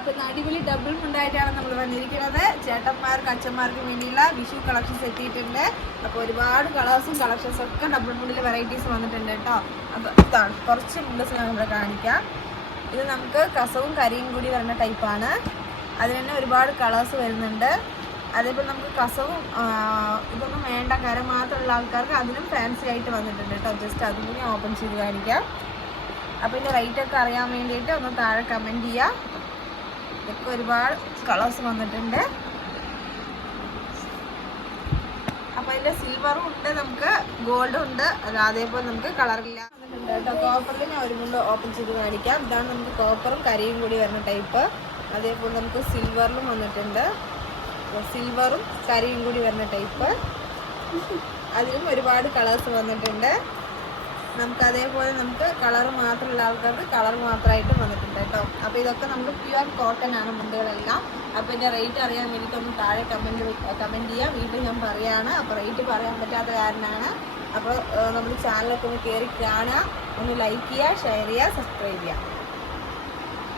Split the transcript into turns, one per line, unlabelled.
അപ്പൊ ഇന്ന് അടിപൊളി ഡബിൾ മുണ്ടായിട്ടാണ് നമ്മൾ വന്നിരിക്കുന്നത്. ചേട്ടന്മാർക്ക് അച്ഛന്മാർക്കും വേണ്ടിയുള്ള വിഷു കളക്ഷൻസ് എത്തിയിട്ടുണ്ട്. അപ്പോൾ ഒരുപാട് കളേഴ്സും കളക്ഷൻസും ഒക്കെ ഡബിൾ മുണ്ടിൽ വെറൈറ്റീസ് വന്നിട്ടുണ്ട് കേട്ടോ. അപ്പോൾ ഇതാണ്. കുറച്ച് മുണ്ടസ് ഇവിടെ കാണിക്കാം. ഇത് നമുക്ക് കസവും കരിയും കൂടി വരുന്ന ടൈപ്പാണ് അതിന് തന്നെ ഒരുപാട് കളേഴ്സ് വരുന്നുണ്ട്. അതേപോലെ നമുക്ക് കസവും ഇതൊന്നും വേണ്ട. കര മാത്രമുള്ള ആൾക്കാർക്ക് അതിനും ഫാൻസി ആയിട്ട് വന്നിട്ടുണ്ട് കേട്ടോ. ജസ്റ്റ് അതും കൂടി ഓപ്പൺ ചെയ്ത് കാണിക്കാം. അപ്പോൾ ഇതിന്റെ റേറ്റ് ഒക്കെ അറിയാൻ വേണ്ടിയിട്ട് ഒന്ന് താഴെ കമന്റ് ചെയ്യുക ഇതൊക്കെ ഒരുപാട് കളേഴ്സ് വന്നിട്ടുണ്ട്. അപ്പൊ അതിന്റെ സിൽവറും ഉണ്ട് നമുക്ക് ഗോൾഡും ഉണ്ട്. അത് അതേപോലെ നമുക്ക് കളറില്ല കോപ്പറിൽ ഞാൻ ഒരു മുണ്ട് ഓപ്പൺ ചെയ്ത് കാണിക്കാം. ഇതാണ് നമുക്ക് കോപ്പറും കരിയും കൂടി വരുന്ന ടൈപ്പ് അതേപോലെ നമുക്ക് സിൽവറിലും വന്നിട്ടുണ്ട്. സിൽവറും കരിയും കൂടി വരുന്ന ടൈപ്പ് അതിലും ഒരുപാട് കളേഴ്സ് വന്നിട്ടുണ്ട്. നമുക്ക് അതേപോലെ നമുക്ക് കളർ മാത്രമുള്ള ആൾക്കാർക്ക് കളർ മാത്രമായിട്ട് വന്നിട്ടുണ്ട് കേട്ടോ. അപ്പോൾ ഇതൊക്കെ നമുക്ക് പ്യുവർ കോട്ടൺ ആണ് മുണ്ടുകളെല്ലാം. അപ്പോൾ ഇതിന്റെ റേറ്റ് അറിയാൻ വേണ്ടിയിട്ട് ഒന്ന് താഴെ കമന്റ് കമന്റ് ചെയ്യാം. വീണ്ടും ഞാൻ പറയുകയാണ് അപ്പോൾ റേറ്റ് പറയാൻ പറ്റാത്ത കാരണമാണ്. അപ്പോൾ നമ്മുടെ ചാനലൊക്കെ ഒന്ന് കയറി കാണുക. ഒന്ന് ലൈക്ക് ചെയ്യുക ഷെയർ ചെയ്യുക സബ്സ്ക്രൈബ് ചെയ്യുക.